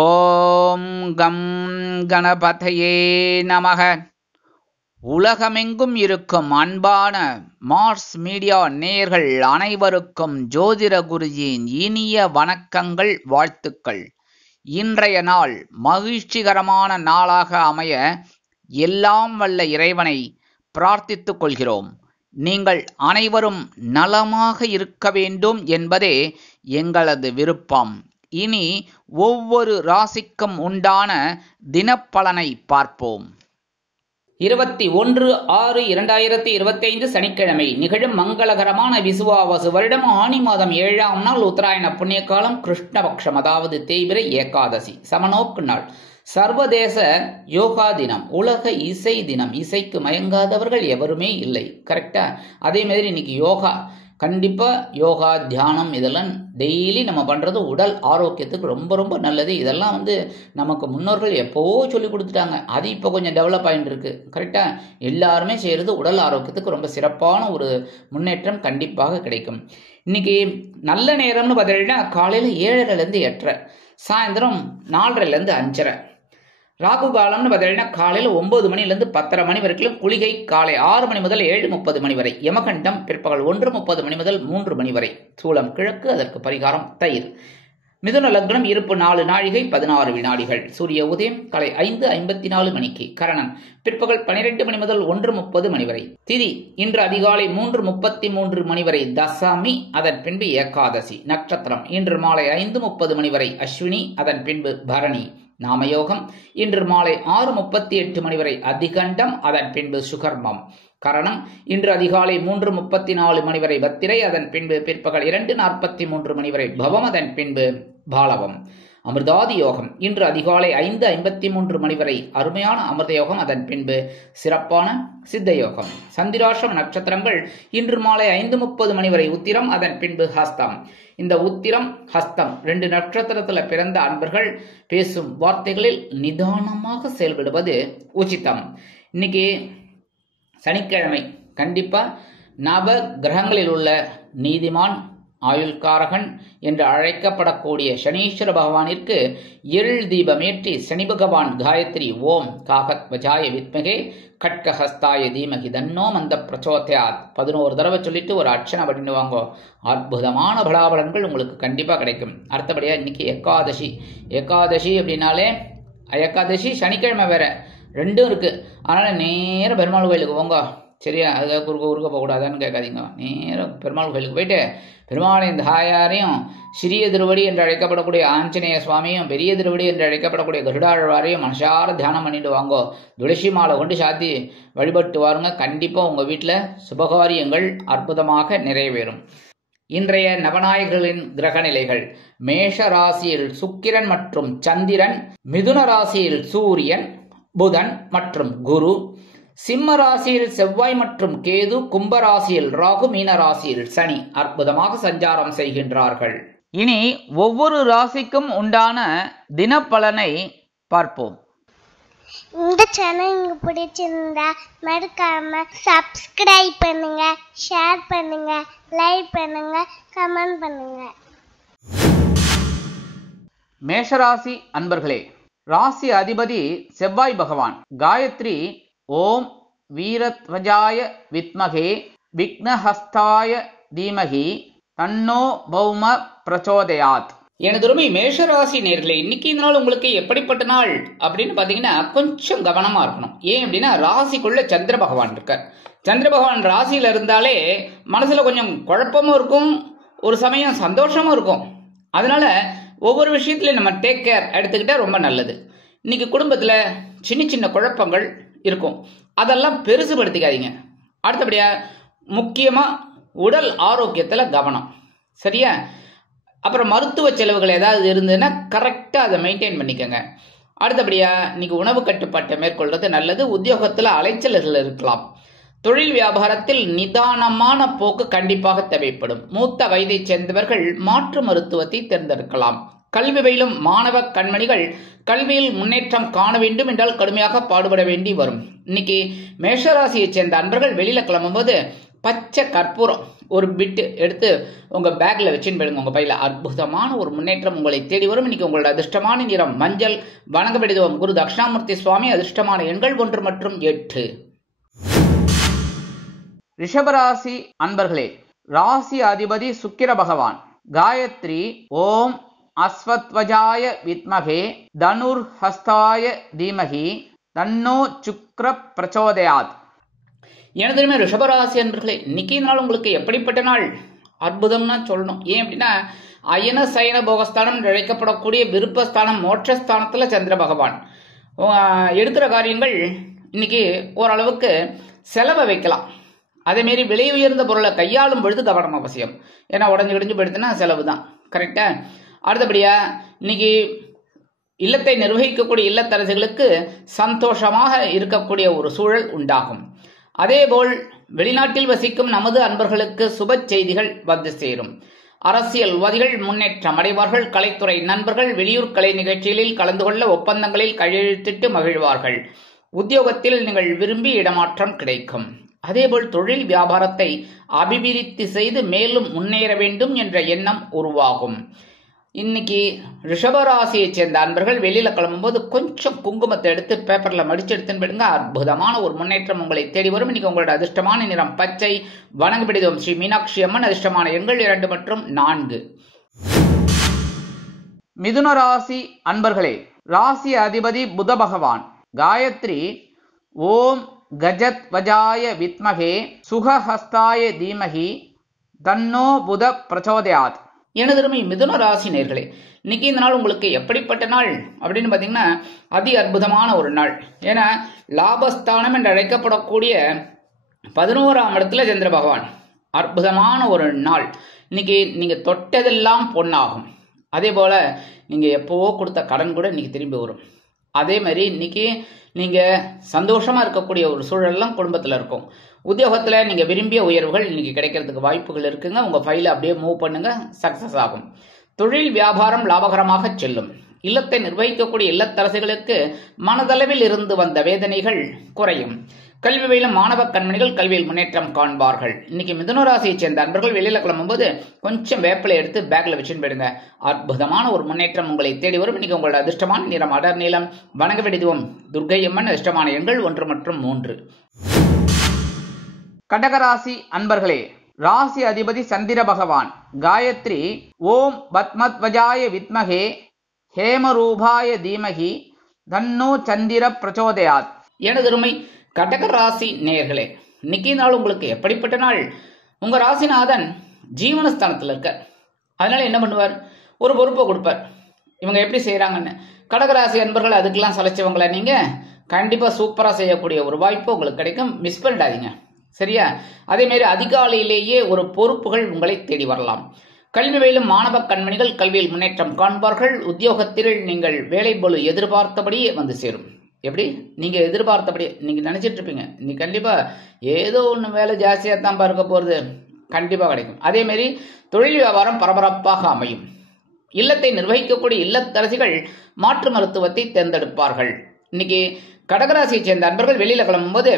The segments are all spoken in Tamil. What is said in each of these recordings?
ஓம் கம் கணபதையே நமக. உலகமெங்கும் இருக்கும் அன்பான மார்ஸ் மீடியா நேயர்கள் அனைவருக்கும் ஜோதிட குருஜியின் இனிய வணக்கங்கள், வாழ்த்துக்கள். இன்றைய நாள் மகிழ்ச்சிகரமான நாளாக அமைய எல்லாம் வல்ல இறைவனை பிரார்த்தித்துக் கொள்கிறோம். நீங்கள் அனைவரும் நலமாக இருக்க வேண்டும் என்பதே எங்களது விருப்பம். இனி ஒவ்வொரு ராசிக்கும் உண்டான தினப்பலனை பார்ப்போம். 21/6/2025 சனிக்கிழமை நிகழும் மங்களகரமான விசுவாவசு வருடம் ஆனி மாதம் 7ஆம் நாள் உத்தராயண புண்ணிய காலம், கிருஷ்ணபக்ஷம், அதாவது தேய்பிறை ஏகாதசி, சமநோக்கு நாள், சர்வதேச யோகா தினம், உலக இசை தினம். இசைக்கு மயங்காதவர்கள் எவருமே இல்லை, கரெக்டா? அதே மாதிரி இன்னைக்கு யோகா, கண்டிப்பா யோகா தியானம் இதெல்லாம் டெய்லி நம்ம பண்றது உடல் ஆரோக்கியத்துக்கு ரொம்ப ரொம்ப நல்லது. இதெல்லாம் நமக்கு முன்னோர்கள் எப்போவோ சொல்லி கொடுத்துட்டாங்க. அது இப்போ கொஞ்சம் டெவலப் ஆகிட்டு இருக்கு, கரெக்டா? எல்லாருமே செய்யறது உடல் ஆரோக்கியத்துக்கு ரொம்ப சிறப்பான ஒரு முன்னேற்றம் கண்டிப்பாக கிடைக்கும். இன்னைக்கு நல்ல நேரம்னு பார்த்தீங்கன்னா காலையில் 7:30 8:30, சாயந்தரம் 4:30 5:30. ராகு காலம்னு பார்த்தீங்கன்னா காலையில் 9 மணிலேருந்து 10:30 மணி வரைக்கும். குளிகை காலை 6 மணி முதல் 7:30 மணி வரை. யமகண்டம் பிற்பகல் 1:30 மணி முதல் 3 மணி வரை. சூலம் கிழக்கு, அதற்கு பரிகாரம் தயிர். மிதுன லக்னம், இருப்பு 4 நாழிகை 16 வினாடிகள். சூரிய உதயம் காலை 5:54 மணிக்கு. கரணன் பிற்பகல் 12 மணி முதல் 1:30 மணி வரை. திதி இன்று அதிகாலை 3:33 மணி வரை தசமி, அதன் பின்பு ஏகாதசி. நட்சத்திரம் இன்று மாலை 5:30 மணி வரை அஸ்வினி, அதன் பின்பு பரணி. நாமயோகம் இன்று மாலை 6:38 மணி வரை அதிகண்டம், அதன் பின்பு சுகர்மம். கரணம் இன்று அதிகாலை 3:34 மணி வரை பத்திரை, அதன் பின்பு பிற்பகல் 2:43 மணி வரை பவம், அதன் பின்பு பாலவம். அமிர்தாதி யோகம் இன்று அதிகாலை 5:53 மணி வரை அருமையான அமிர்த யோகம், அதன் பின்பு சிறப்பான சித்த யோகம். சந்திராஷ்டம நட்சத்திரங்கள் இன்று மாலை 5:30 மணி வரை உத்திரம், அதன் பின்பு ஹஸ்தம். இந்த உத்திரம் ஹஸ்தம் 2 நட்சத்திரத்தில் பிறந்த அன்பர்கள் பேசும் வார்த்தைகளில் நிதானமாக செயல்படுவது உச்சிதம். இன்னைக்கு சனிக்கிழமை, கண்டிப்பா நவ கிரகங்களில் உள்ள நீதிமான், ஆயுள்காரகன் என்று அழைக்கப்படக்கூடிய சனீஸ்வர பகவானிற்கு எள் தீபமேற்றி சனி பகவான் காயத்ரி ஓம் காகத் வஜாய வித்மகே கட்கஹஸ்தாய தீமகி தன்னோ மந்த பிரச்சோதயாத் 11 தடவை சொல்லிட்டு ஒரு அர்ச்சனை பண்ணிடுவாங்க. அற்புதமான பலாபலன்கள் உங்களுக்கு கண்டிப்பாக கிடைக்கும். அடுத்தபடியாக இன்னைக்கு ஏகாதசி. ஏகாதசி அப்படின்னாலே ஏகாதசி சனிக்கிழமை வேற, ரெண்டும் இருக்கு. அதனால நேரம் பெருமாள் கோயிலுக்கு போங்க, சரியா? அதுக்காக குறுக்க போகக்கூடாதான்னு கேட்காதீங்க. நேரம் பெருமாள் கோயிலுக்கு போயிட்டு பெருமாளின் தாயாரையும், சிறிய திருவடி என்று அழைக்கப்படக்கூடிய ஆஞ்சநேய சுவாமியும், பெரிய திருவடி என்று அழைக்கப்படக்கூடிய கருடாழ்வாரையும் மனசார தியானம் பண்ணிட்டு வாங்கோ. துளசி மாலை கொண்டு சாத்தி வழிபட்டு வாருங்க. கண்டிப்பாக உங்கள் வீட்டில் சுபகாரியங்கள் அற்புதமாக நிறைவேறும். இன்றைய நவநாயகர்களின் கிரக நிலைகள்: மேஷ ராசியில் சுக்கிரன் மற்றும் சந்திரன், மிதுன ராசியில் சூரியன், புதன் மற்றும் குரு, சிம்ம ராசியில் செவ்வாய் மற்றும் கேது, கும்ப ராசியில் ராகு, மீன ராசியில் சனி அற்புதமாக சஞ்சாரம் செய்கின்றார்கள். இனி ஒவ்வொரு ராசிக்கும் உண்டான தினப்பலனை பார்ப்போம். இந்த சேனல் உங்களுக்கு பிடிச்சிருந்தா மறக்காம சப்ஸ்கிரைப் பண்ணுங்க, ஷேர் பண்ணுங்க, லைக் பண்ணுங்க, கமெண்ட் பண்ணுங்க. மேஷராசி அன்பர்களே, ராசி அதிபதி செவ்வாய் பகவான். காயத்ரி ஓம் வீரத்வஜாய வித்மகே விக்னஹஸ்தாய தீமகி தன்னோ பௌம பிரச்சோதயாத். எனதுருமை மேஷராசி நேர்களே, இன்னைக்கு இந்த நாள் உங்களுக்கு எப்படிப்பட்ட நாள் அப்படின்னு பார்த்தீங்கன்னா கொஞ்சம் கவனமா இருக்கணும். ஏன் அப்படின்னா ராசிக்குள்ள சந்திர பகவான் இருக்கார். சந்திர பகவான் ராசியில இருந்தாலே மனசுல கொஞ்சம் குழப்பமும் இருக்கும், ஒரு சமயம் சந்தோஷமும் இருக்கும். அதனால ஒவ்வொரு விஷயத்திலையும் நம்ம டேக் கேர் எடுத்துக்கிட்டா ரொம்ப நல்லது. இன்னைக்கு குடும்பத்தில் சின்ன சின்ன குழப்பங்கள் இருக்கும், அதெல்லாம் பெருசுபடுத்திக்காதீங்க. அடுத்தபடியா முக்கியமா உடல் ஆரோக்கியத்தில் கவனம், சரியா? அப்புறம் மருத்துவ செலவுகள் ஏதாவது இருந்ததுன்னா கரெக்டாக அதை மெயின்டைன் பண்ணிக்கோங்க. அடுத்தபடியா இன்னைக்கு உணவு கட்டுப்பாட்டை மேற்கொள்வது நல்லது. உத்தியோகத்தில் அலைச்சல்கள் இருக்கலாம். தொழில் வியாபாரத்தில் நிதானமான போக்கு கண்டிப்பாக தேவைப்படும். மூத்த வயதை சேர்ந்தவர்கள் மாற்று மருத்துவத்தை தேர்ந்தெடுக்கலாம். கல்வி பயிலும் மாணவ கண்மணிகள் கல்வியில் முன்னேற்றம் காண வேண்டும் என்றால் கடுமையாக பாடுபட வேண்டி வரும். இன்னைக்கு மேஷராசியை சேர்ந்த அன்பர்கள் வெளியில கிளம்பும்போது பச்சை கற்பூரம் ஒரு பிட்டு எடுத்து உங்கள் பேக்கில் வச்சுன்னு போயிடுங்க. உங்கள் பையில் அற்புதமான ஒரு முன்னேற்றம் உங்களை தேடி வரும். இன்னைக்கு உங்களோட அதிர்ஷ்டமான நிறம் மஞ்சள். வணங்க வேண்டியது குரு தட்சிணாமூர்த்தி சுவாமி. அதிர்ஷ்டமான எண்கள் 1 மற்றும் 8. ரிஷபராசி அன்பர்களே, ராசி அதிபதி சுக்கிர பகவான். காயத்ரி ஓம் அஸ்வத்வஜாய வித்மகே தனுர் ஹஸ்தாய தீமகி தன்னோ சுக்ர பிரச்சோதயாத். எனதுமே ரிஷபராசி அன்பர்களே, இன்னைக்கு நாள் உங்களுக்கு எப்படிப்பட்ட நாள்? அற்புதம்னா சொல்லணும். ஏன் அப்படின்னா அயன சயன போகஸ்தானம் என்று அழைக்கப்படக்கூடிய விருப்பஸ்தானம் மோட்சஸ்தானத்தில் சந்திர பகவான். எடுக்கிற காரியங்கள் இன்னைக்கு ஓரளவுக்கு செலவை வைக்கலாம். அதேமாரி விலை உயர்ந்த பொருளை கையாளும் பொழுது கவனம் அவசியம். ஏன்னா உடஞ்சு கிடஞ்சு போயிடுதுன்னா செலவு தான். கரெக்டா? அடுத்தபடியா இன்னைக்கு இல்லத்தை நிர்வகிக்கக்கூடிய இல்லத்தரசிகளுக்கு சந்தோஷமாக இருக்கக்கூடிய ஒரு சூழல் உண்டாகும். அதேபோல் வெளிநாட்டில் வசிக்கும் நமது அன்பர்களுக்கு சுப செய்திகள் வந்து சேரும். அரசியல்வாதிகள் முன்னேற்றம் அடைவார்கள். கலைத்துறை நண்பர்கள் வெளியூர் கலை நிகழ்ச்சிகளில் கலந்து கொள்ள ஒப்பந்தங்களில் கையெழுத்திட்டு மகிழ்வார்கள். உத்தியோகத்தில் நீங்கள் விரும்பி இடமாற்றம் கிடைக்கும். அதேபோல் தொழில் வியாபாரத்தை அபிவிருத்தி செய்து மேலும் முன்னேற வேண்டும் என்ற எண்ணம் உருவாகும். இன்னைக்கு ரிஷபராசியை சேர்ந்த அன்பர்கள் வெளியில கிளம்பும்போது கொஞ்சம் குங்குமத்தை எடுத்து பேப்பர்ல மடிச்சு எடுத்துன்னு போயிடுங்க. அற்புதமான ஒரு முன்னேற்றம் உங்களை தேடி வரும். இன்னைக்கு உங்களோட அதிர்ஷ்டமான நிறம் பச்சை. வணங்க பிடித்தம் ஸ்ரீ மீனாட்சி அம்மன். அதிர்ஷ்டமான எண்கள் 2 மற்றும் 4. மிதுன ராசி அன்பர்களே, ராசி அதிபதி புத பகவான். காயத்ரி ஓம் கஜத் வஜாய வித்மகே சுகஹஸ்தாய தீமகி தன்னோ புத பிரச்சோதயாத். எனதருமை மிதுன ராசி நேயர்களே, இன்னைக்கு இந்த நாள் உங்களுக்கு எப்படிப்பட்ட நாள் அப்படின்னு பார்த்தீங்கன்னா அதி அற்புதமான ஒரு நாள். ஏன்னா லாபஸ்தானம் என்று அழைக்கப்படக்கூடிய 11ஆம் இடத்துல சந்திர பகவான். அற்புதமான ஒரு நாள். இன்னைக்கு நீங்க தொட்டதெல்லாம் பொன்னாகும். அதே போல நீங்க எப்போவோ கொடுத்த கடன் கூட இன்னைக்கு திரும்பி வரும். அதே மாதிரி இன்னைக்கு நீங்க சந்தோஷமா இருக்கக்கூடிய ஒரு சூழல்லாம் குடும்பத்தில் இருக்கும். உத்தியோகத்தில் நீங்க விரும்பிய உயர்வுகள் இன்னைக்கு கிடைக்கிறதுக்கு வாய்ப்புகள் இருக்குங்க. உங்க ஃபைலை அப்படியே மூவ் பண்ணுங்க, சக்சஸ் ஆகும். தொழில் வியாபாரம் லாபகரமாக செல்லும். இல்லத்தை நிர்வகிக்கக்கூடிய இல்லத்தரசிகளுக்கு மனதளவில் இருந்து வந்த வேதனைகள் குறையும். கல்வி பயிலும் மாணவ கண்மணிகள் கல்வியில் முன்னேற்றம் காண்பார்கள். இன்னைக்கு மிதுன ராசியை சேர்ந்த அன்பர்கள் வெளியில கிளம்பும்போது கொஞ்சம் வேப்பிலை எடுத்து பேக்ல வச்சுன்னு போயிடுங்க. அற்புதமான ஒரு முன்னேற்றம் உங்களை தேடி வரும். இன்னைக்கு உங்களோட அதிர்ஷ்டமான நிறம் அடர் நீளம். வணங்க வேண்டியது துர்க்கை அம்மன். அதிர்ஷ்டமான எண்கள் 1 மற்றும் 3. கடகராசி அன்பர்களே, ராசி அதிபதி சந்திர பகவான். காயத்ரி ஓம் பத்மத்வஜாய வித்மகே ஹேமரூபாய தீமகி தன்னோ சந்திர பிரச்சோதயாத். எனதருமை கடக ராசி நேயர்களே, இன்னைக்கு நாள் உங்களுக்கு எப்படிப்பட்ட நாள்? உங்க ராசிநாதன் ஜீவனஸ்தானத்தில் இருக்க. அதனால என்ன பண்ணுவார்? ஒரு பொறுப்பை கொடுப்பார். இவங்க எப்படி செய்யறாங்கன்னு. கடகராசி அன்பர்கள் அதுக்கெல்லாம் சலைச்சவங்கள நீங்க கண்டிப்பா சூப்பரா செய்யக்கூடிய ஒரு வாய்ப்பு உங்களுக்கு கிடைக்கும். மிஸ் பண்ணிடாதீங்க. சரியா? அதே மாதிரி அதிகாலையிலேயே ஒரு பொறுப்புகள் உங்களை தேடி வரலாம். கல்வி பயிலும் மாணவ கண்மணிகள் கல்வியில் முன்னேற்றம் காண்பார்கள். உத்தியோகத்தில் நீங்கள் வேலை பளு எதிர்பார்த்தபடியே வந்து சேரும். எப்படி? நீங்க எதிர்பார்த்தபடி நீங்க நினைச்சிட்டு இருப்பீங்க, நீ கண்டிப்பா ஏதோ ஒன்று வேலை ஜாஸ்தியா தான் பார்க்க போறது, கண்டிப்பா கிடைக்கும். அதே மாதிரி தொழில் வியாபாரம் பரபரப்பாக அமையும். இல்லத்தை நிர்வகிக்கக்கூடிய இல்லத்தரசிகள் மாற்று மருத்துவத்தை தேர்ந்தெடுப்பார்கள். இன்னைக்கு கடகராசியை சேர்ந்த அன்பர்கள் வெளியில கிளம்பும்போது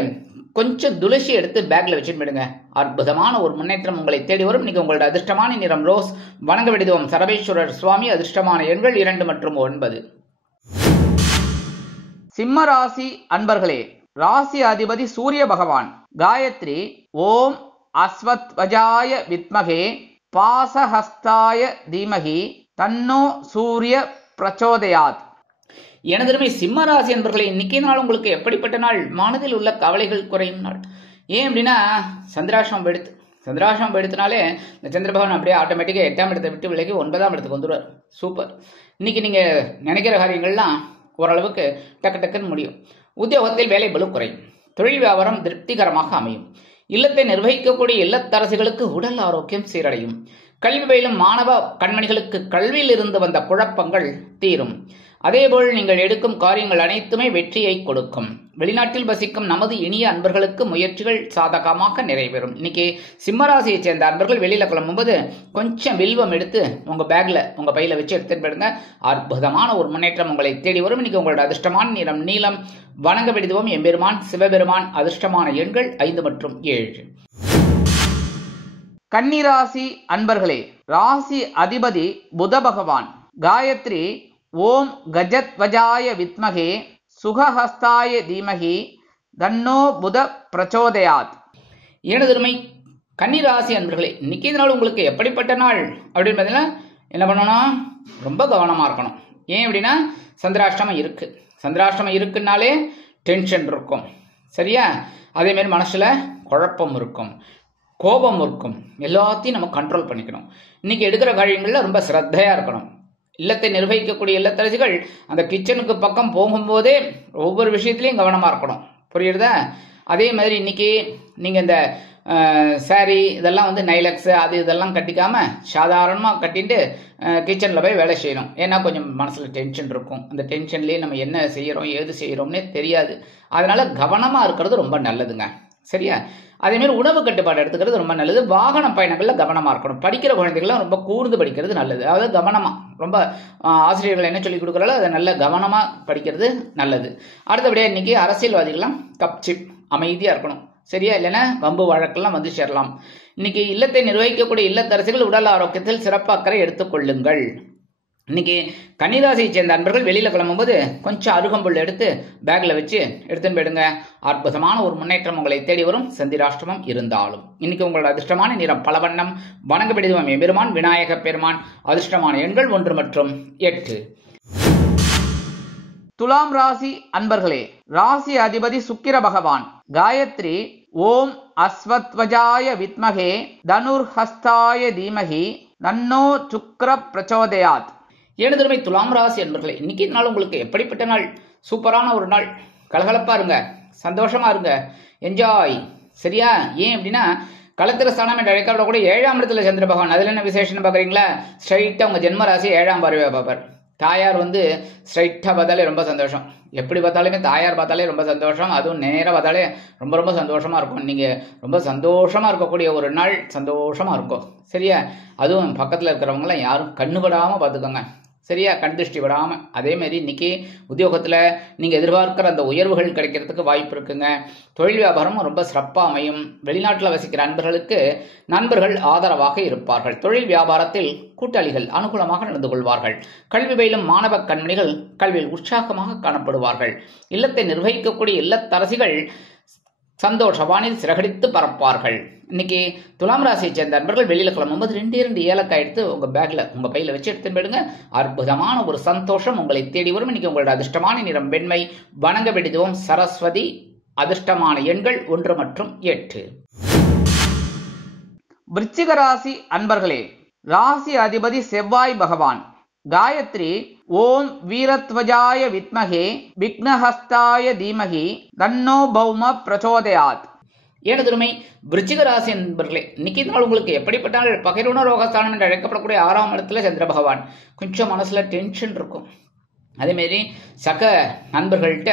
கொஞ்சம் துளசி எடுத்து பேக்ல வச்சுட்டு போயிடுங்க. அற்புதமான ஒரு முன்னேற்றம் உங்களை தேடி வரும். இன்னைக்கு உங்களோட அதிர்ஷ்டமான நிறம் ரோஸ். வணங்க வேண்டியது சரபேஸ்வரர் சுவாமி. அதிர்ஷ்டமான எண்கள் 2 மற்றும் 9. சிம்ம ராசி அன்பர்களே, ராசி அதிபதி சூரிய பகவான். காயத்ரி ஓம் அஸ்வத்வஜாய வித்மகே பாசஹஸ்தாய தீமகி தன்னோ சூரிய பிரச்சோதயாத். எனதருமை சிம்ம ராசி அன்பர்களே, இன்னைக்கு நாள் உங்களுக்கு எப்படிப்பட்ட நாள்? மனதில் உள்ள கவலைகள் குறையும் நாள். ஏன் அப்படின்னா சந்திராசிரமம் எடுத்து சந்திராசிரமம் எடுத்தனாலே இந்த சந்திரபகவான் அப்படியே ஆட்டோமேட்டிக்காக 8ஆம் இடத்தை விட்டு விலகி 9ஆம் இடத்துக்கு வந்துடுவார். சூப்பர். இன்னைக்கு நீங்க நினைக்கிற காரியங்கள்லாம் ஓரளவுக்கு டக்கு டக்குன்னு முடியும். உத்தியோகத்தில் வேலை பளு குறையும். தொழில் வியாபாரம் திருப்திகரமாக அமையும். இல்லத்தை நிர்வகிக்கக்கூடிய இல்லத்தரசிகளுக்கு உடல் ஆரோக்கியம் சீரடையும். கல்வி பயிலும் மாணவ கண்மணிகளுக்கு கல்வியில் இருந்து வந்த குழப்பங்கள் தீரும். அதேபோல் நீங்கள் எடுக்கும் காரியங்கள் அனைத்துமே வெற்றியை கொடுக்கும். வெளிநாட்டில் வசிக்கும் நமது இனிய அன்பர்களுக்கு முயற்சிகள் சாதகமாக நிறைவேறும். இன்னைக்கு சிம்மராசியை சேர்ந்த அன்பர்கள் வெளியில கிளம்பும்போது கொஞ்சம் வில்வம் எடுத்து உங்க பேக்ல உங்க பையில வச்சு எடுத்துட்டு போயிடுங்க. அற்புதமான ஒரு முன்னேற்றம் உங்களை தேடி வரும். இன்னைக்கு உங்களோட அதிர்ஷ்டமான நிறம் நீலம். வணங்க வேண்டியது எம்பெருமான் சிவபெருமான். அதிர்ஷ்டமான எண்கள் 5 மற்றும் 7. கன்னிராசி அன்பர்களே, ராசி அதிபதி புத பகவான். காயத்ரி ஓம் கஜத்வஜாய வித்மகே சுகஹஸ்தாய தீமகி தன்னோ புத பிரச்சோதயாத். எனதருமை கன்னிராசி அன்பர்களே, இன்னைக்கு நாள் உங்களுக்கு எப்படிப்பட்ட நாள் அப்படின்னு பார்த்தீங்கன்னா என்ன பண்ணணும், ரொம்ப கவனமாக இருக்கணும். ஏன் அப்படின்னா சந்திராஷ்டமம் இருக்கு. சந்திராஷ்டமம் இருக்குன்னாலே டென்ஷன் இருக்கும், சரியா? அதேமாரி மனசில் குழப்பம் இருக்கும், கோபம் இருக்கும். எல்லாத்தையும் நம்ம கண்ட்ரோல் பண்ணிக்கணும். இன்னைக்கு எடுக்கிற காரியங்களில் ரொம்ப சிரத்தையாக இருக்கணும். இல்லத்தை நிர்வகிக்கக்கூடிய இல்லத்தரசிகள் அந்த கிச்சனுக்கு பக்கம் போகும்போதே ஒவ்வொரு விஷயத்துலையும் கவனமாக இருக்கணும். புரியுறதா? அதே மாதிரி இன்னைக்கு நீங்கள் இந்த சாரி இதெல்லாம் வந்து நைலக்ஸு அது இதெல்லாம் கட்டிக்காமல் சாதாரணமாக கட்டிட்டு கிச்சனில் போய் வேலை செய்யணும். ஏன்னா கொஞ்சம் மனசில் டென்ஷன் இருக்கும். அந்த டென்ஷன்லேயே நம்ம என்ன செய்கிறோம் ஏது செய்கிறோம்னே தெரியாது. அதனால் கவனமாக இருக்கிறது ரொம்ப நல்லதுங்க, சரியா? அதேமாரி உணவு கட்டுப்பாடு எடுத்துக்கிறது ரொம்ப நல்லது. வாகன பயணங்களில் கவனமாக இருக்கணும். படிக்கிற குழந்தைகள்லாம் ரொம்ப கூர்ந்து படிக்கிறது நல்லது. அதாவது கவனமாக ரொம்ப ஆசிரியர்கள் என்ன சொல்லி கொடுக்குறாங்களோ அதை நல்ல கவனமாக படிக்கிறது நல்லது. அடுத்தபடியாக இன்னைக்கு அரசியல்வாதிகள்லாம் கப்சிப் அமைதியாக இருக்கணும், சரியா? இல்லைன்னா வம்பு வழக்கெல்லாம் வந்து சேரலாம். இன்னைக்கு இல்லத்தை நிர்வகிக்கக்கூடிய இல்லத்தரசிகள் உடல் ஆரோக்கியத்தில் சிறப்பு அக்கறை எடுத்துக்கொள்ளுங்கள். இன்னைக்கு கன்னிராசியை சேர்ந்த அன்பர்கள் வெளியில் கிளம்பும்போது கொஞ்சம் அருகம்புல் எடுத்து பேக்கில் வச்சு எடுத்துன்னு போயிடுங்க. அற்புதமான ஒரு முன்னேற்றம் உங்களை தேடி வரும். சந்திராஷ்டமம் இருந்தாலும் இன்னைக்கு உங்களோட அதிர்ஷ்டமான நிறம் பலவண்ணம். வணங்கப்படும் தெய்வம் எம்பெருமான் விநாயக பெருமான். அதிர்ஷ்டமான எண்கள் 1 மற்றும் 8. துலாம் ராசி அன்பர்களே, ராசி அதிபதி சுக்கிர பகவான். காயத்ரி ஓம் அஸ்வத்வஜாய வித்மகே தனுர்ஹஸ்தாய தீமகி தன்னோ சுக்ர பிரச்சோதயாத். எனதருமை துலாம் ராசி அன்பர்களே, இன்னைக்கு நாள் உங்களுக்கு எப்படிப்பட்ட நாள்? சூப்பரான ஒரு நாள். கலகலப்பா இருங்க, சந்தோஷமா இருங்க, என்ஜாய், சரியா? ஏன் அப்படின்னா கலத்திர ஸ்தானம் என்று அழைக்கப்படக்கூட 7ஆம் இடத்துல சந்திர பகவான். அதுல என்ன விசேஷம்னு பாக்குறீங்களா? ஸ்ட்ரைட்டா உங்க ஜென்ம ராசி 7ஆம் பார்வையா பார்ப்பார். தாயார் வந்து ஸ்ட்ரைட்டாக பார்த்தாலே ரொம்ப சந்தோஷம். எப்படி பார்த்தாலுமே தாயார் பார்த்தாலே ரொம்ப சந்தோஷம். அதுவும் நேராக பார்த்தாலே ரொம்ப ரொம்ப சந்தோஷமாக இருக்கும். நீங்கள் ரொம்ப சந்தோஷமாக இருக்கக்கூடிய ஒரு நாள் சந்தோஷமாக இருக்கும், சரியா? அதுவும் பக்கத்தில் இருக்கிறவங்களாம் யாரும் கண்ணுபடாமல் பார்த்துக்கோங்க, சரியா? கண் திருஷ்டி விடாமல். அதேமாரி இன்னைக்கு உத்தியோகத்தில் நீங்கள் எதிர்பார்க்கிற அந்த உயர்வுகள் கிடைக்கிறதுக்கு வாய்ப்பு இருக்குங்க. தொழில் வியாபாரமும் ரொம்ப சிறப்பாக அமையும். வெளிநாட்டில் வசிக்கிற நண்பர்களுக்கு நண்பர்கள் ஆதரவாக இருப்பார்கள். தொழில் வியாபாரத்தில் கூட்டாளிகள் அனுகூலமாக நடந்து கொள்வார்கள். கல்வி பயிலும் மாணவ கண்மணிகள் கல்வியில் உற்சாகமாக காணப்படுவார்கள். இல்லத்தை நிர்வகிக்கக்கூடிய இல்லத்தரசிகள் சந்தோஷவானில் சிறகடித்து பறப்பார்கள். இன்னைக்கு துலாம் ராசியை சேர்ந்த நண்பர்கள் வெளியில கிளம்பும்போது 2 ஏலக்காய் எடுத்து உங்க பேக்ல உங்க பையில வச்சு எடுத்துன்னு போயிடுங்க. அற்புதமான ஒரு சந்தோஷம் உங்களை தேடி வரும். இன்னைக்கு உங்களோட அதிர்ஷ்டமான நிறம் வெண்மை. வணங்க வேண்டியதும் சரஸ்வதி. அதிர்ஷ்டமான எண்கள் 1 மற்றும் 8. விருச்சிக ராசி அன்பர்களே, ராசி அதிபதி செவ்வாய் பகவான். காயத்ரி ஓம் வீரத்வஜாய வித்மகே விக்னஹஸ்தாய தீமகி தன்னோ பௌம பிரச்சோதயாத். எனதுமை விருச்சிக ராசி என்பர்களே, இன்னைக்கு நாள் உங்களுக்கு எப்படிப்பட்டால் பகைருண ரோகஸ்தானம் என்று அழைக்கப்படக்கூடிய 6ஆம் இடத்துல சந்திர பகவான். கொஞ்சம் மனசுல டென்ஷன் இருக்கும். அதேமாரி சக நண்பர்கள்ட்ட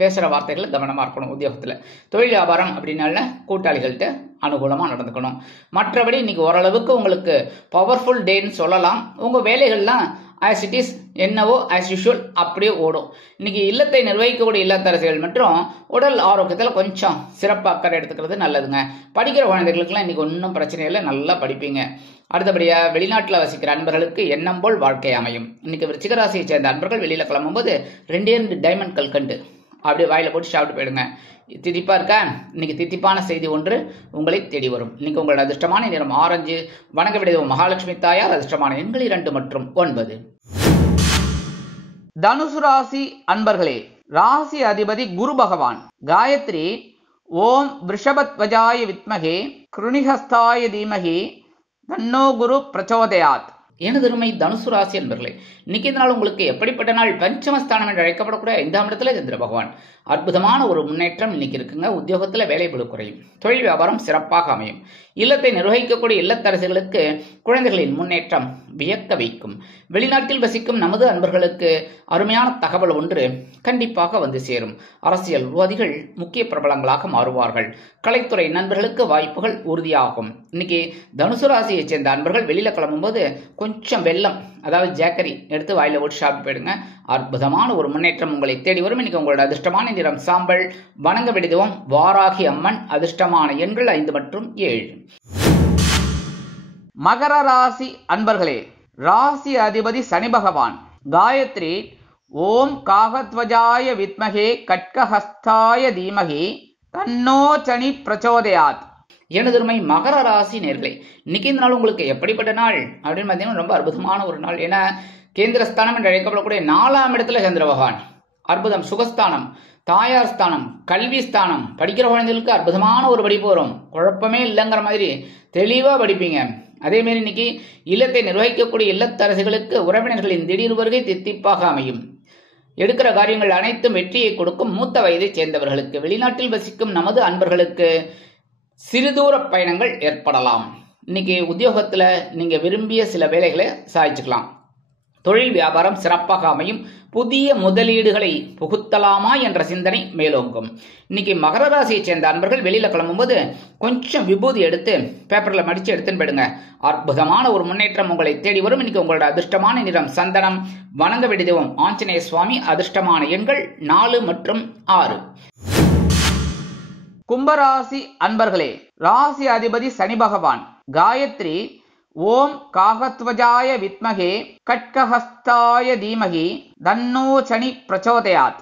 பேசுகிற வார்த்தைகள் கவனமாக இருக்கணும். உத்தியோகத்தில் தொழில் வியாபாரம் அப்படின்னால கூட்டாளிகள்கிட்ட அனுகூலமாக நடந்துக்கணும். மற்றபடி இன்னைக்கு ஓரளவுக்கு உங்களுக்கு பவர்ஃபுல் டேன்னு சொல்லலாம். உங்கள் வேலைகள்லாம் ஆஸ் இட் இஸ் என்னவோ ஆஸ் யூஷுவல் அப்படியே ஓடும். இன்னைக்கு இல்லத்தை நிர்வகிக்கக்கூடிய இல்லத்தரசிகள் மற்றும் உடல் ஆரோக்கியத்தில் கொஞ்சம் சிறப்பு அக்கறை எடுத்துக்கிறது நல்லதுங்க. படிக்கிற குழந்தைகளுக்குலாம் இன்னைக்கு ஒன்றும் பிரச்சனை இல்லை, நல்லா படிப்பீங்க. அடுத்தபடியாக வெளிநாட்டில் வசிக்கிற அன்பர்களுக்கு எண்ணம் போல் வாழ்க்கை அமையும். இன்னைக்கு விருச்சிக ராசியை சேர்ந்த அன்பர்கள் வெளியில் கிளம்பும்போது 2 டைமண்ட் கல்கண்டு அப்படியே வாயில போட்டு சாப்பிட்டு போயிடுங்க. தித்திப்பா இருக்கா? இன்னைக்கு தித்திப்பான செய்தி ஒன்று உங்களை தேடி வரும். இன்னைக்கு உங்களோட அதிர்ஷ்டமான நிறம் ஆரஞ்சு. வணங்க வேண்டியது மகாலட்சுமி தாயார். அதிர்ஷ்டமான எண்கள் 2 மற்றும் 9. தனுசு ராசி அன்பர்களே, ராசி அதிபதி குரு பகவான். காயத்ரி ஓம் விருஷபத்வஜாய வித்மகே கிருணிஹஸ்தாய தீமகி தன்னோ குரு பிரச்சோதயாத். எனதருமை தனுசு ராசி என்பர்களே, இன்னைக்கு இந்த நாள் உங்களுக்கு எப்படிப்பட்ட நாள்? பஞ்சமஸ்தானம் என்று அழைக்கப்படக்கூடிய 5ஆம் இடத்துல சந்திர பகவான். அற்புதமான ஒரு முன்னேற்றம் இன்னைக்கு இருக்குங்க. உத்தியோகத்தில் வேலை பளு குறையும். தொழில் வியாபாரம் சிறப்பாக அமையும். இல்லத்தை நிர்வகிக்கக்கூடிய இல்லத்தரசிகளுக்கு குழந்தைகளின் முன்னேற்றம் வியக்க வைக்கும். வெளிநாட்டில் வசிக்கும் நமது அன்பர்களுக்கு அருமையான தகவல் ஒன்று கண்டிப்பாக வந்து சேரும். அரசியல்வாதிகள் முக்கிய பிரபலங்களாக மாறுவார்கள். கலைத்துறை நண்பர்களுக்கு வாய்ப்புகள் உறுதியாகும். இன்னைக்கு தனுசு ராசியை சேர்ந்த அன்பர்கள் வெளியில கிளம்பும்போது கொஞ்சம் வெல்லம், அதாவது ஜாக்கரி எடுத்து வாயில போட்டு சாப்பிட்டு போயிடுங்க. அற்புதமான ஒரு முன்னேற்றம் உங்களை தேடி வரும். இன்னைக்கு உங்களோட அதிர்ஷ்டமான நிறம் சாம்பல். வணங்க வேண்டியதும் வாராகி அம்மன். அதிர்ஷ்டமான எண்கள் 5 மற்றும் 7. மகர ராசி அன்பர்களே, ராசி அதிபதி சனி பகவான். காயத்ரி ஓம் காகத்வஜாய வித்மகே கட்கஹஸ்தாய தீமகி தன்னோ சனி பிரச்சோதயாத். எனதுமை மகர ராசி நேர்களே, இன்னைக்கு இந்த நாள் உங்களுக்கு எப்படிப்பட்ட நாள் அப்படின்னு பார்த்தீங்கன்னா ரொம்ப அற்புதமான ஒரு நாள். ஏன்னா கேந்திரஸ்தானம் என்று அழைக்கப்படக்கூடிய 4ஆம் இடத்துல சந்திர பகவான். அற்புதம். சுகஸ்தானம், தாயார் ஸ்தானம், கல்வி ஸ்தானம். படிக்கிற குழந்தைகளுக்கு அற்புதமான ஒரு படிப்பு வரும். குழப்பமே இல்லைங்கிற மாதிரி தெளிவா படிப்பீங்க. அதே மாதிரி இன்னைக்கு இல்லத்தை நிர்வகிக்கக்கூடிய இல்லத்தரசிகளுக்கு உறவினர்களின் திடீர் வருகை தித்திப்பாக அமையும். எடுக்கிற காரியங்கள் அனைத்தும் வெற்றியை கொடுக்கும். மூத்த வயதை சேர்ந்தவர்களுக்கு, வெளிநாட்டில் வசிக்கும் நமது அன்பர்களுக்கு சிறுதூர பயணங்கள் ஏற்படலாம். இன்னைக்கு உத்தியோகத்துல நீங்க விரும்பிய சில வேலைகளை சாதிச்சுக்கலாம். தொழில் வியாபாரம் சிறப்பாக அமையும். புதிய முதலீடுகளை புகுத்தலாமா என்ற சிந்தனை மேலோங்கும். இன்னைக்கு மகர ராசியை சேர்ந்த அன்பர்கள் வெளியில கிளம்பும்போது கொஞ்சம் விபூதி எடுத்து பேப்பர்ல மடிச்சு எடுத்துன்னு போயிடுங்க. அற்புதமான ஒரு முன்னேற்றம் உங்களை தேடி வரும். இன்னைக்கு உங்களோட அதிர்ஷ்டமான நிறம் சந்தனம். வணங்க வேண்டிய தெய்வம் ஆஞ்சநேய சுவாமி. அதிர்ஷ்டமான எண்கள் 4 மற்றும் 6. கும்பராசி அன்பர்களே, ராசி அதிபதி சனி பகவான். காயத்ரி ஓம் காகத்வஜாய வித்மகே கட்கஹஸ்தாய தீமகி தன்னோ சனி பிரச்சோதயாத்.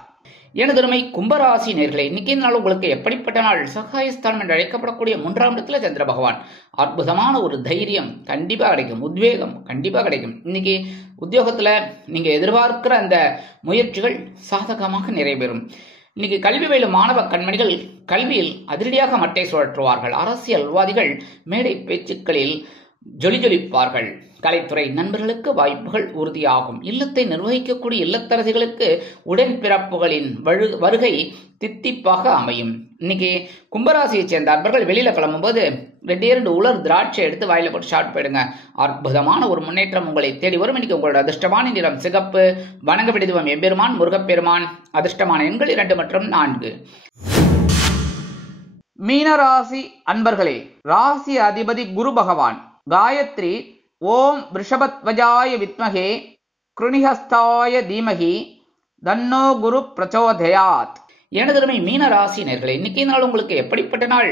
எனதருமை கும்பராசி நேர்களே, இன்னைக்கு நாள் உங்களுக்கு எப்படிப்பட்ட நாள்? சகாயஸ்தானம் என்று அழைக்கப்படக்கூடிய 3ஆம் இடத்துல சந்திர பகவான். அற்புதமான ஒரு தைரியம் கண்டிப்பா கிடைக்கும். உத்வேகம் கண்டிப்பா கிடைக்கும். இன்னைக்கு உத்தியோகத்துல நீங்க எதிர்பார்க்கிற அந்த முயற்சிகள் சாதகமாக நிறைவேறும். இன்னைக்கு கல்வி பயிலும் மாணவ கண்மணிகள் கல்வியில் அதிரடியாக மட்டை சுழற்றுவார்கள். அரசியல்வாதிகள் மேடை பேச்சுக்களில் ஜொலிஜொலிப்பார்கள். கலைத்துறை நண்பர்களுக்கு வாய்ப்புகள் உறுதியாகும். இல்லத்தை நிர்வகிக்கக்கூடிய இல்லத்தரசிகளுக்கு உடன்பிறப்புகளின் வருகை தித்திப்பாக அமையும். இன்னைக்கு கும்பராசியை சேர்ந்த அன்பர்கள் வெளியில கிளம்பும்போது 2 உலர் திராட்சை எடுத்து வாயில போட்டு ஷார்ட் போயிடுங்க. அற்புதமான ஒரு முன்னேற்றம் உங்களை தேடி வரும். இன்னைக்கு உங்களோட அதிர்ஷ்டமான நிறம் சிகப்பு. வணங்க வேண்டிய தெய்வம் எம்பெருமான் முருகப்பெருமான். அதிர்ஷ்டமான எண்கள் 2 மற்றும் 4. மீனராசி அன்பர்களே, ராசி அதிபதி குரு பகவான். காயத்ரி ஓம் ரிஷபத்வஜாய வித்மகே கிருணிஹஸ்தாய தீமகி தன்னோ குரு பிரச்சோதயாத். எனதருமை மீன ராசி நேர்களே, இன்னைக்கு நாள் உங்களுக்கு எப்படிப்பட்ட நாள்?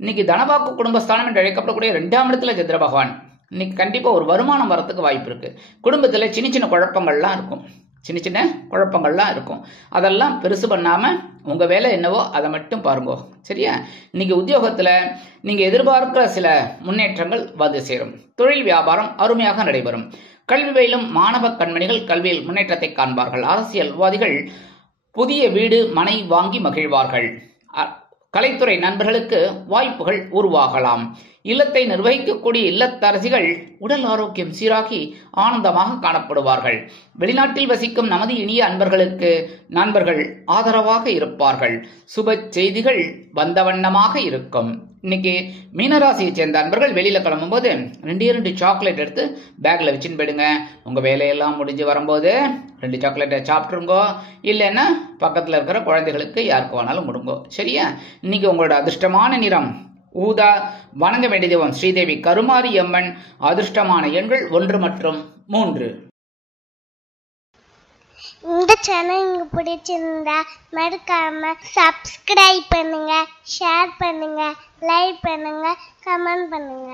இன்னைக்கு தனவாக்கு குடும்பஸ்தானம் என்று அழைக்கப்படக்கூடிய 2ஆம் இடத்துல சந்திர பகவான். இன்னைக்கு கண்டிப்பா ஒரு வருமானம் வரத்துக்கு வாய்ப்பு இருக்கு. குடும்பத்துல சின்ன சின்ன குழப்பங்கள்லாம் இருக்கும். அதெல்லாம் பெருசு பண்ணாம உங்க வேலை என்னவோ அதை மட்டும் பாருங்க. சரியா? இன்னைக்கு உத்தியோகத்துல நீங்க எதிர்பார்க்கிற சில முன்னேற்றங்கள் வந்து சேரும். தொழில் வியாபாரம் அருமையாக நடைபெறும். கல்வி பயிலும் மாணவ கண்மணிகள் கல்வியில் முன்னேற்றத்தை காண்பார்கள். அரசியல்வாதிகள் புதிய வீடு மனை வாங்கி மகிழ்வார்கள். கலைத்துறை நண்பர்களுக்கு வாய்ப்புகள் உருவாகலாம். இல்லத்தை நிர்வகிக்கக்கூடிய இல்லத்தரசிகள் உடல் ஆரோக்கியம் சீராகி ஆனந்தமாக காணப்படுவார்கள். வெளிநாட்டில் வசிக்கும் நமது இனிய அன்பர்களுக்கு நண்பர்கள் ஆதரவாக இருப்பார்கள். சுப செய்திகள் வந்த வண்ணமாக இருக்கும். இன்னைக்கு மீனராசியை சேர்ந்த அன்பர்கள் வெளியில கிளம்பும்போது 2 சாக்லேட் எடுத்து பேக்ல வச்சுன்னு போயிடுங்க. உங்க வேலையெல்லாம் முடிஞ்சு வரும்போது 2 சாக்லேட்டை சாப்பிட்டுருங்கோ. இல்லைன்னா பக்கத்துல இருக்கிற குழந்தைகளுக்கு யாருக்கு வேணாலும் கொடுங்கோ. சரியா? இன்னைக்கு உங்களோட அதிர்ஷ்டமான நிறம் ஊதா. வணங்க வேண்டிய தெய்வம் ஸ்ரீதேவி கருமாரி அம்மன். அதிர்ஷ்டமான எண்கள் 1 மற்றும் 3. இந்த சேனல் உங்களுக்கு பிடிச்சிருந்தா மறக்காம சப்ஸ்கிரைப் பண்ணுங்க, ஷேர் பண்ணுங்க, லைக் பண்ணுங்க, கமெண்ட் பண்ணுங்க.